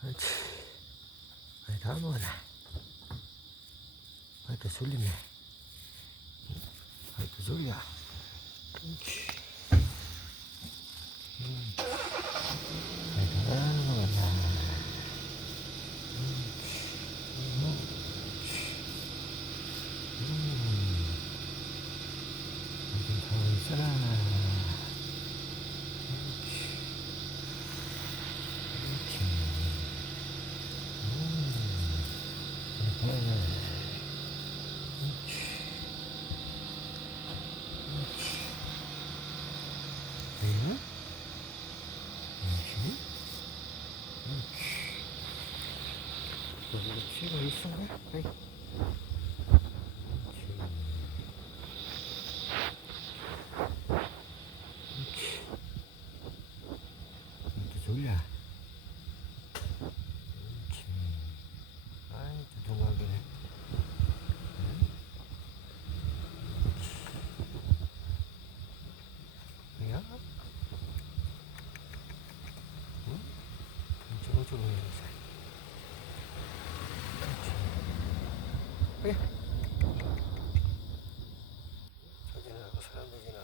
그렇지. 아이, 다 먹어라. 아이, 또 졸리네. 아이, 또 졸려. 그렇지. 아이, 다 먹었나. 좀 가만히 있어라. 응? 여기 치가 있었나? 아이. 또 졸려. 아이, 또 동각이네. 야? 응? 저거 해야지. 그래. 저기는 하고 사람 보기나.